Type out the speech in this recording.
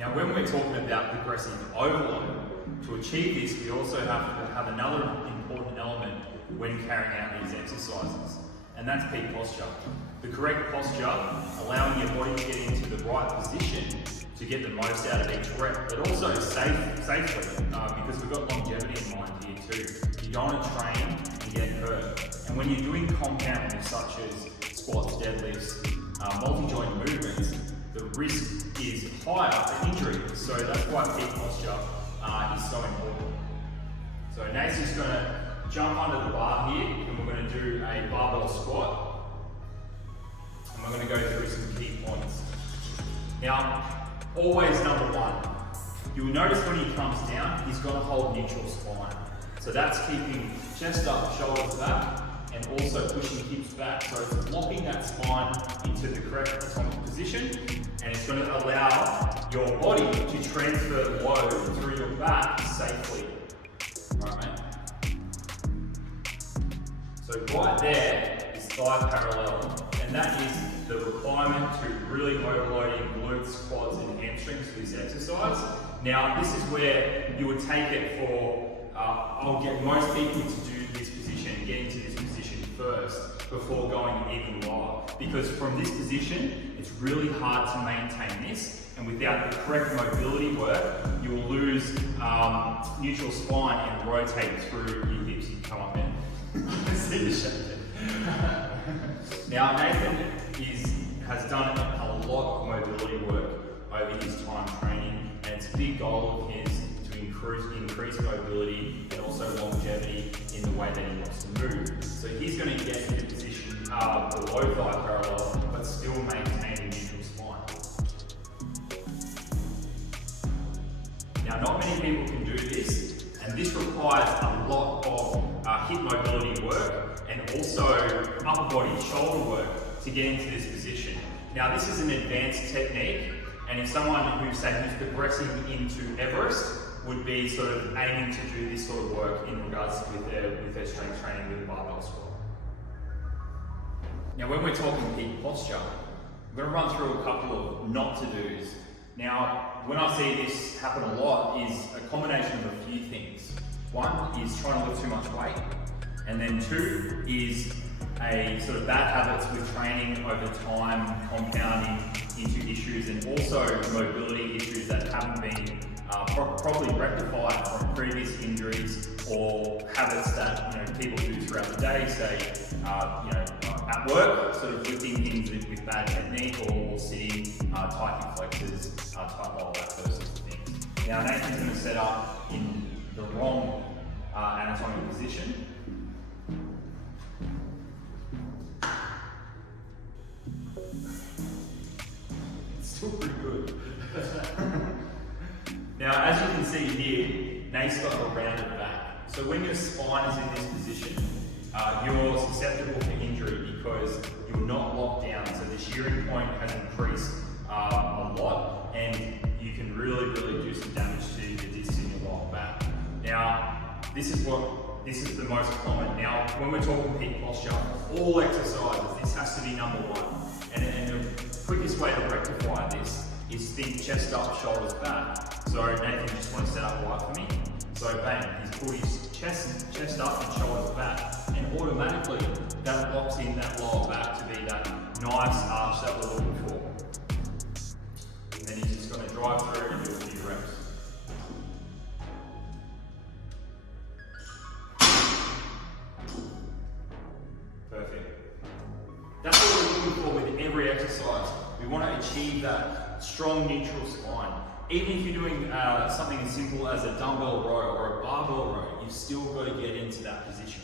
Now, when we're talking about progressive overload, to achieve this, we also have to have another important element when carrying out these exercises, and that's peak posture. The correct posture, allowing your body to get into the right position to get the most out of each rep, but also safely, because we've got longevity in mind here too. You don't want to train and get hurt. And when you're doing compound moves such as squats, deadlifts, multi-joint movements, the risk is higher for injury. So that's why peak posture is so important. So Nate's just going to jump under the bar here, and we're going to do a barbell squat. And we're going to go through some key points. Now, always number one, you'll notice when he comes down, he's got to hold neutral spine. So that's keeping chest up, shoulders back, and also pushing hips back. So it's locking that spine into the correct anatomic position, and it's going to allow your body to transfer the load through your back safely. Right, mate? So right there is thigh parallel, and that is the requirement to really overloading glutes, quads, and hamstrings for this exercise. Now, this is where you would take it for, I'll get most people to do this position, get into this position first before going even lower. Because from this position, it's really hard to maintain this, and without the correct mobility work, you will lose neutral spine and rotate through your hips. You can come up there. See you shaking. Now, Nathan has done a lot of mobility work over his time training, and it's a big goal of his to increase mobility and also longevity in the way that he wants to move. So he's going to get in a position below thigh parallel, but still maintaining neutral spine. Now, not many people can do this, and this requires a lot of hip mobility work and also upper body, shoulder work to get into this position. Now, this is an advanced technique, and if someone who's progressing into Everest would be sort of aiming to do this sort of work in regards to with their strength training with a barbell squat. Now, when we're talking peak posture, I'm going to run through a couple of not to do's. Now, when I see this happen a lot is a combination of a few things. One is trying to lift too much weight, and then two is a sort of bad habits with training over time, compounding into issues, and also mobility issues that haven't been properly rectified from previous injuries or habits that people do throughout the day, say at work, sort of lifting things with bad technique or sitting, tight hip flexors, tight lower back, those sorts of things. Now Nathan's going to set up in the wrong anatomic position. Still pretty good. Now, as you can see here, Nate's got a rounded back. So when your spine is in this position, you're susceptible to injury because you're not locked down. So the shearing point has increased a lot, and you can really do some damage to the discs in your lower back. Now, this is the most common. Now, when we're talking peak posture, all exercises, this has to be number one. And the quickest way to rectify this is think chest up, shoulders back. So Nathan, just want to set up right for me. So bang, he's pulled his chest up and shoulders back, and automatically that locks in that lower back to be that nice arch that we're looking for. And then he's just going to drive through and do a few reps. Perfect. That's what we're looking for with every exercise. We want to achieve that strong neutral spine. Even if you're doing something as simple as a dumbbell row or a barbell row, you've still got to get into that position.